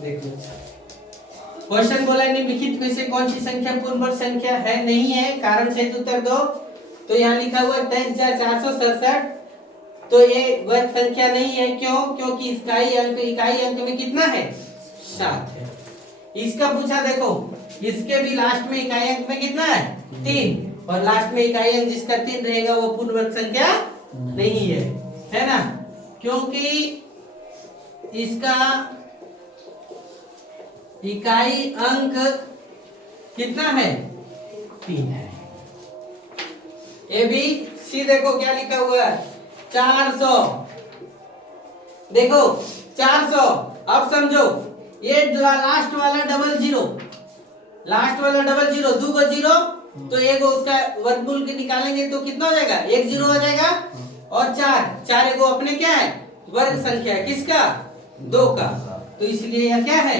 देखो क्वेश्चन बोला निम्नलिखित में से कौन सी संख्या पूर्ण वर्ग संख्या है नहीं है, कारण सहित उत्तर दो। तो यहाँ लिखा हुआ 23,467, तो ये वर्ग संख्या नहीं है। क्यों? क्योंकि इकाई अंक में कितना है? 7 है। इसका पूछा देखो, इसके भी लास्ट में इकाई अंक में कितना है? 3, और लास्ट में इकाई अंक जिसका 3 रहेगा वो पूर्ण वर्ग संख्या नहीं है ना? क्योंकि इसका इकाई अंक कितना है? 3 है। ए बी सी देखो क्या लिखा हुआ है, 400। देखो 400, अब समझो ये लास्ट वाला डबल जीरो, लास्ट वाला डबल जीरो, 2 को 0 तो एक उसका वर्गमूल के निकालेंगे तो कितना हो जाएगा? 1 0 हो जाएगा। और 4 एगो अपने क्या है? वर्ग संख्या है। किसका? 2 का। तो इसलिए यह क्या है?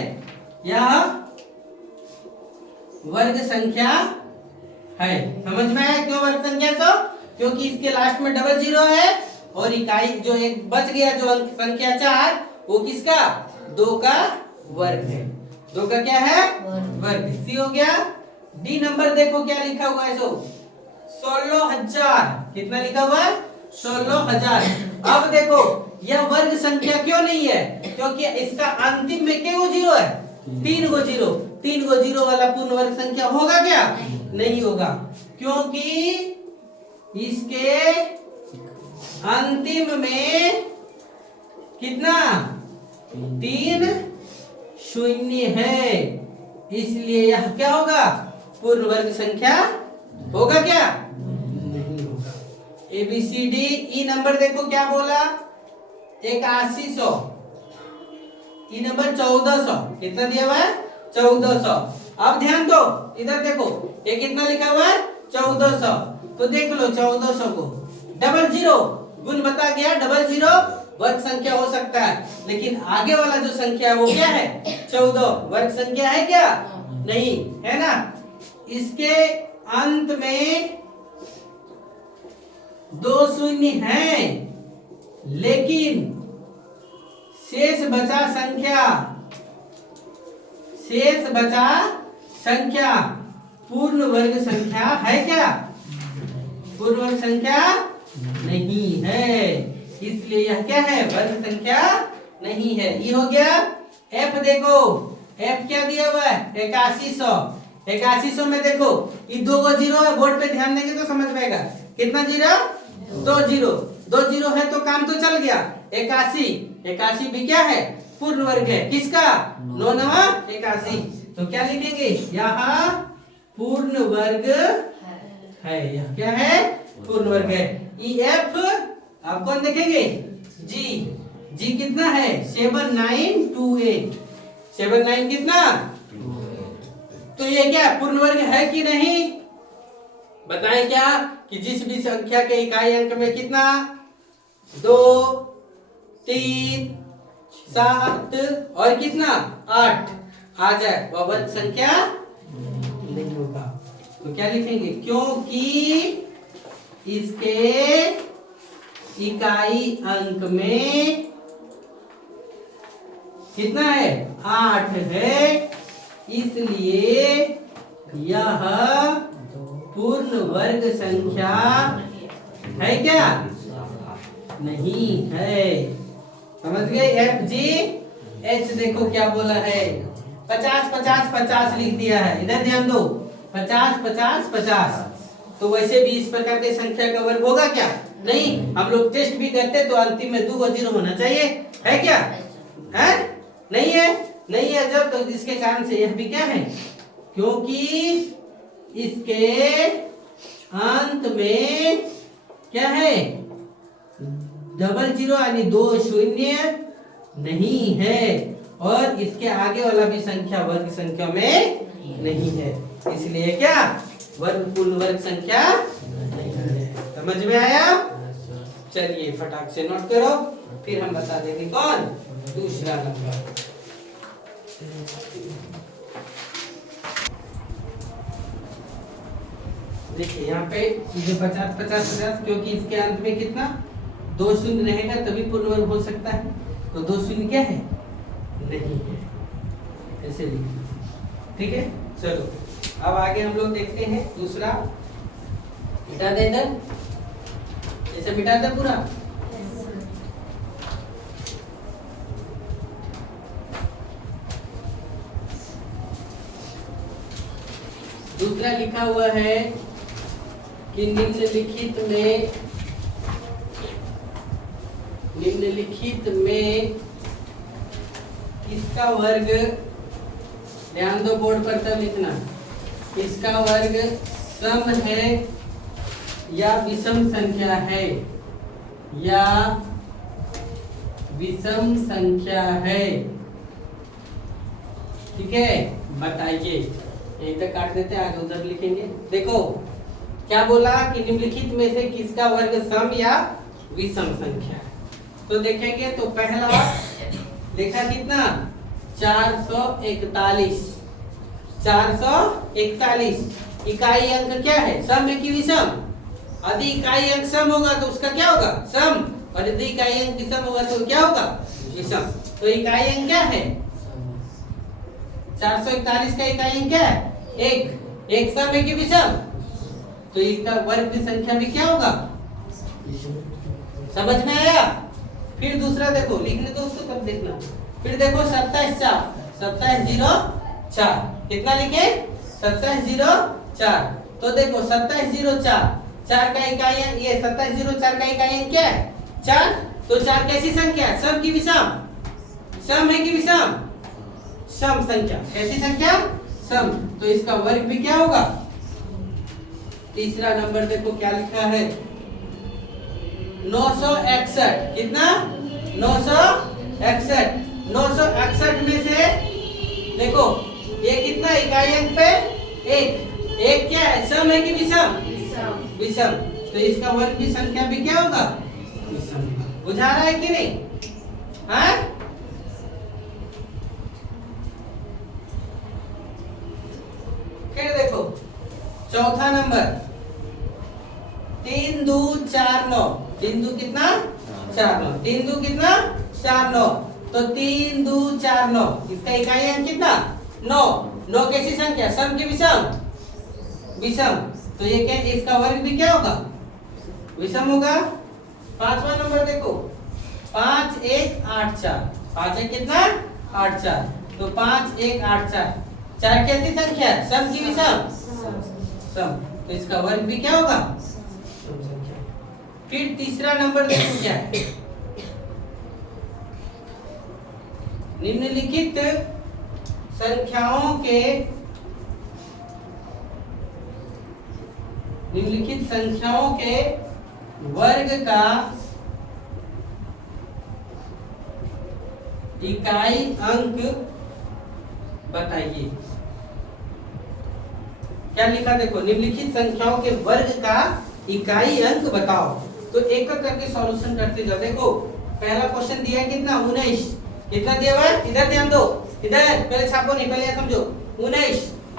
यह वर्ग संख्या है। समझ में आया क्यों वर्ग संख्या? तो क्योंकि इसके लास्ट में डबल जीरो है और इकाई जो एक बच गया जो अंक संख्या 4 वो किसका? 2 का वर्ग है। 2 का क्या है? वर्ग। सी हो गया। डी नंबर देखो क्या लिखा हुआ है, 16,000। कितना लिखा हुआ है? 16,000। अब देखो यह वर्ग संख्या क्यों नहीं है? क्योंकि इसका अंतिम में क्या जीरो है? 3 को 0। 3 को 0 वाला पूर्ण वर्ग संख्या होगा क्या? नहीं होगा, क्योंकि इसके अंतिम में कितना? 3 शून्य है। इसलिए यह क्या होगा? पूर्ण वर्ग संख्या होगा क्या? नहीं होगा। A B C D. ई नंबर देखो क्या बोला, 8100। ई नंबर 1400। कितना दिया हुआ है? 1400। अब ध्यान दो, इधर देखो ये कितना लिखा हुआ है? 1400। तो देख लो 1400 को डबल जीरो गुण बता गया, डबल जीरो वर्ग संख्या हो सकता है, लेकिन आगे वाला जो संख्या है वो क्या है? 14 वर्ग संख्या है क्या? नहीं है ना? इसके अंत में 2 शून्य है, लेकिन शेष बचा संख्या पूर्ण वर्ग संख्या है क्या? पूर्ण वर्ग संख्या नहीं है। इसलिए यह क्या है? वर्ग संख्या नहीं है। ये हो गया। एफ देखो, एफ क्या दिया हुआ है? 8100। 8100 में देखो ये 2 को 0 है, बोर्ड पे ध्यान देंगे तो समझ में आएगा। कितना जीरो? 2 0। 2 0 है तो काम तो चल गया। 81 भी क्या है? पूर्ण वर्ग है। किसका? 9 9 81। तो क्या लिखेंगे? यहाँ पूर्ण वर्ग है। यह क्या है? पूर्ण वर्ग है। ई एफ आप कौन देखेंगे? जी। जी कितना है? 7928। 79 कितना? तो ये क्या पूर्ण वर्ग है कि नहीं? बताएं क्या कि जिस भी संख्या के इकाई अंक में कितना 2 3 7 और कितना 8 आ जाए वह वर्ग संख्या नहीं होगा। तो क्या लिखेंगे? क्योंकि इसके इकाई अंक में कितना है? 8 है, इसलिए यह पूर्ण वर्ग संख्या है क्या? नहीं है। समझ गए? F G. एच देखो क्या बोला है, 50 50 50 लिख दिया है। इधर ध्यान दो, 50 50 50। तो वैसे भी इस प्रकार के संख्या का वर्ग होगा क्या? नहीं। हम लोग टेस्ट भी करते तो अंतिम में 2 को 0 होना चाहिए, है क्या? है? नहीं है। नहीं है जब, तो इसके कारण से यह भी क्या है? क्योंकि इसके अंत में क्या है? डबल जीरो यानी 2 शून्य नहीं है, और इसके आगे वाला भी संख्या वर्ग संख्या में नहीं है, इसलिए क्या वर्ग पूर्ण वर्ग संख्या नहीं है। समझ में आया? चलिए फटाक से नोट करो, फिर हम बता देंगे कौन दूसरा नंबर। देखिए यहाँ पे जो 50 50 50, क्योंकि इसके अंत में कितना 2 शून्य रहेगा तभी पूर्ण वर्ग हो सकता है। तो 2 शून्य क्या है? नहीं है। ऐसे लिखना, ठीक है। चलो अब आगे हम लोग देखते हैं दूसरा। मिटा दे इधर, ऐसे मिटा दे पूरा। दूसरा लिखा हुआ है कि निम्नलिखित में किसका वर्ग, ध्यान दो बोर्ड पर तब लिखना, किसका वर्ग सम है या विषम संख्या है, या विषम संख्या है, ठीक है, बताइए। एक तक काट देते हैं, आगे उधर लिखेंगे। देखो क्या बोला कि निम्नलिखित में से किसका वर्ग सम या विषम संख्या है। तो देखेंगे तो पहला देखा कितना 441, 441 इकाई अंक क्या है, सम है कि विषम। यदि इकाई अंक सम होगा तो उसका क्या होगा, सम, और यदि इकाई अंक विषम होगा तो क्या होगा, विषम। तो इकाई अंक क्या है, 441 का इकाई अंक क्या है, एक सम है कि विषम, तो इसका वर्ग की संख्या भी क्या होगा, समझ में आया। फिर दूसरा देखो, लिखने दो उसको तब देखना। फिर देखो 2704 कितना लिखे, 2704। तो देखो 2704 का इकाई अंक, ये 2704 का इकाई अंक क्या है, 4। तो 4 कैसी संख्या है, सम की विषम, सम है कि विषम, सम संख्या। कैसी संख्या, सम। तो इसका वर्ग भी क्या होगा। तीसरा नंबर देखो क्या लिखा है, 961, कितना 961। 961 में से देखो ये कितना इकाई अंक पे एक क्या है, सम है कि विषम, विषम। तो इसका वर्ग की संख्या भी क्या होगा, विषम। बुझा रहा है कि नहीं, हाँ। फिर देखो चौथा नंबर 3 2 4 9, 3 2 कितना 4 9, 3 2 कितना 4 9। तो 3 2 4 9 इसका इकाई अंक कितना 9। 9 कैसी संख्या, सम की विषम, विषम। तो ये क्या, इसका वर्ग भी क्या होगा, विषम होगा। पांचवा नंबर देखो 5 1 8 4, 5 1 कितना 8 4। तो 5 1 8 4, 4 कैसी संख्या, सम की विषम, सम। तो इसका वर्ग भी क्या होगा, सम संख्या। फिर तीसरा नंबर देखो क्या है, निम्नलिखित संख्याओं के वर्ग का इकाई अंक बताइए। क्या लिखा देखो, निम्नलिखित संख्याओं के वर्ग का इकाई अंक बताओ। तो एक एक करके सॉल्यूशन करते जाओ। देखो पहला क्वेश्चन दिया है कितना 19, कितना दिया हुआ है, इधर ध्यान दो, इधर पहले छापो नहीं, पहले समझो।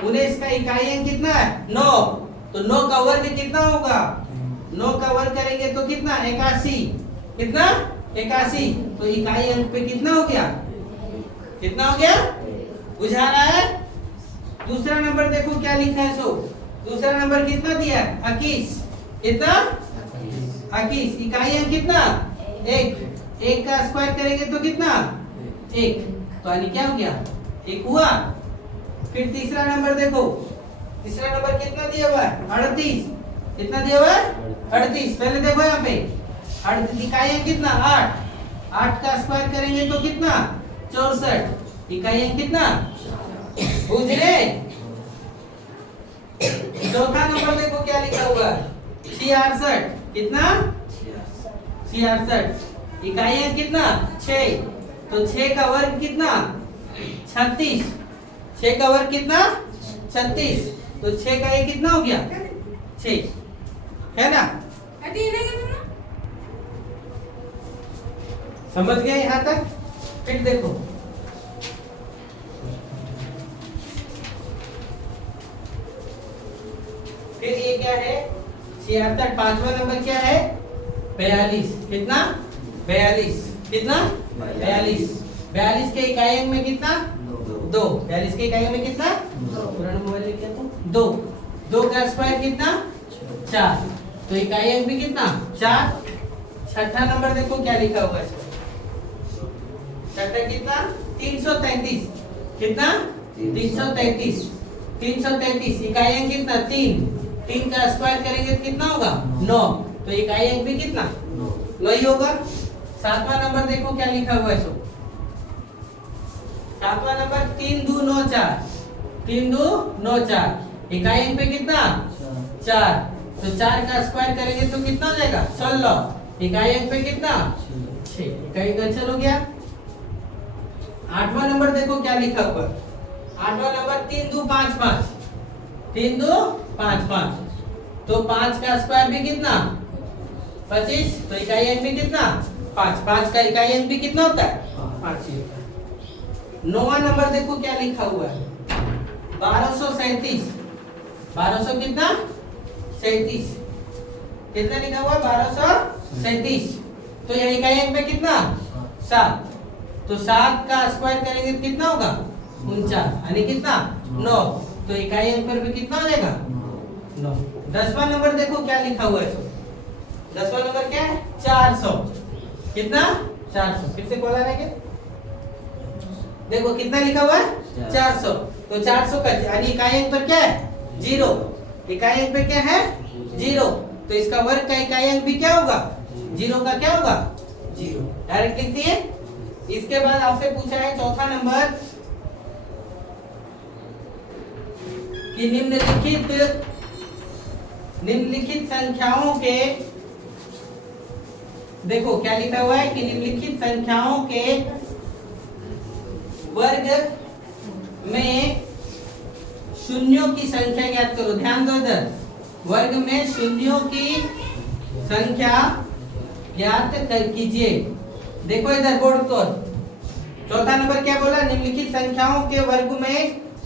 19 का इकाई अंक कितना है 9। तो 9 का वर्ग कितना होगा, 9 का वर्ग करेंगे तो कितना 81, कितना 81। तो इकाई अंक पे कितना हो गया, कितना हो गया, बुझा रहा है। दूसरा नंबर देखो क्या लिखा है, सो दूसरा नंबर कितना दिया है 21, कितना 21। इकाई अंक कितना 1 का स्क्वायर करेंगे तो कितना 1। तो यानी क्या हो गया, 1 हुआ। फिर तीसरा नंबर देखो, तीसरा नंबर कितना दिया हुआ है 38, कितना दिया हुआ है 38। पहले देखो यहाँ पे 38 इकाई अंक कितना 8 का स्क्वायर करेंगे तो कितना 64। इकाई अंक कितना, बुझ रहे। चौथा नंबर देखो क्या लिखा हुआ है 66, कितना 66। इकाई अंक कितना 6। तो 6 का वर्ग कितना 36, 6 का वर्ग कितना 36। तो 6 का ये कितना हो गया 6, है ना। समझ गए यहाँ तक। फिर देखो फिर ये क्या है 76। पांचवा नंबर क्या है 42, कितना 42, कितना 42। 42 के इकाई अंक में कितना 2 यार इसके इकाई में कितना पुराना मोबाइल लेके आता हूं 2 2 का स्क्वायर कितना 4 तो इकाई अंक भी कितना 4 छठा नंबर देखो क्या लिखा हुआ है इसमें छठा कितना 333 कितना 333 333 इकाई अंक कितना 3 3 का स्क्वायर करेंगे तो कितना होगा 9 तो इकाई अंक भी कितना 9 ही होगा। सातवां नंबर देखो क्या लिखा हुआ है सो सातवां नंबर 3 2 9 4 3 2 9 4 इकाई अंक पे कितना 4 तो 4 का स्क्वायर करेंगे तो कितना हो जाएगा 16 इकाई अंक पे कितना 6 इकाई का आंसर हो गया। आठवां नंबर देखो क्या लिखा हुआ है आठवां नंबर 3 2 5 5 3 2 5 5 तो 5 का स्क्वायर भी कितना 25 तो इकाई अंक भी कितना 5 5 का इकाई अंक भी कितना होता है 5 ही होता है। नौवां नंबर देखो क्या लिखा हुआ है 1237 1200 कितना 37 कितना लिखा हुआ है 1237 तो यह इकाई अंक में कितना 7 तो 7 का स्क्वायर करेंगे तो कितना होगा 49 यानी कितना 9 तो इकाई अंक पर भी कितना हो जाएगा 9। 10वां नंबर देखो क्या लिखा हुआ है 10वां नंबर क्या है 400 कितना 400 फिर से बोला रहेगा देखो कितना लिखा हुआ है 400 तो 400 का यानी इकाई अंक पर क्या है 0 इकाई अंक पे क्या है 0 तो इसका वर्ग का इकाई अंक भी क्या होगा 0 का क्या होगा 0 डायरेक्ट लिख दिए। इसके बाद आपसे पूछा है चौथा नंबर कि निम्नलिखित संख्याओं के देखो क्या लिखा हुआ है कि निम्नलिखित संख्याओं के वर्ग में शून्यों की संख्या ज्ञात करो। ध्यान दो इधर वर्ग में शून्यों की संख्या ज्ञात कीजिए। देखो इधर बोर्ड को चौथा नंबर क्या बोला निम्नलिखित संख्याओं के वर्ग में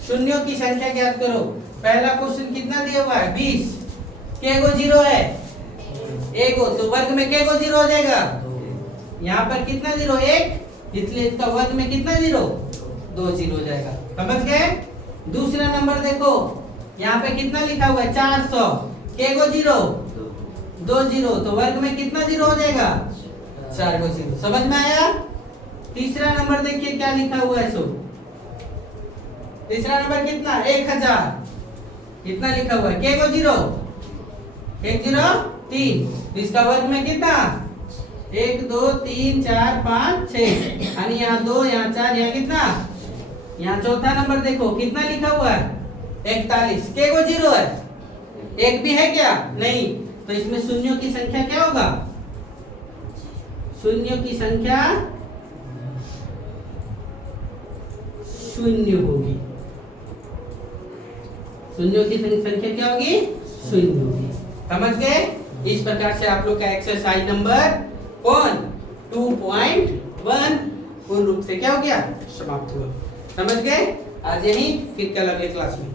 शून्यों की संख्या ज्ञात करो। पहला क्वेश्चन कितना दिया हुआ है 20 के गो 0 है एक तो वर्ग में के गो 0 हो जाएगा यहाँ पर कितना 0 1 इसलिए इसका वर्ग में कितना 0 2 0 हो जाएगा। समझ गए। दूसरा नंबर देखो यहाँ पे कितना लिखा हुआ है 400 के गो 0 2 0 तो वर्ग में कितना 0 हो जाएगा 4 गो 0। समझ में आया। तीसरा नंबर देखिए क्या लिखा हुआ है सो तीसरा नंबर कितना 1000 कितना लिखा हुआ है के गो 0 1 0 3 इसका वर्ग में कितना 1 2 3 4 5 6 यानी यहाँ 2 यहाँ 4 यहाँ कितना यहाँ चौथा नंबर देखो कितना लिखा हुआ है 41 के गो 0 है एक भी है क्या नहीं तो इसमें शून्यों की संख्या क्या होगा शून्यों की संख्या शून्य होगी शून्यों की संख्या क्या होगी शून्य होगी। समझ गए। इस प्रकार से आप लोग का एक्सरसाइज नंबर 2.1 पूर्ण रूप से क्या हो गया समाप्त हुआ। समझ गए। आज यही फिर कल अगले क्लास में।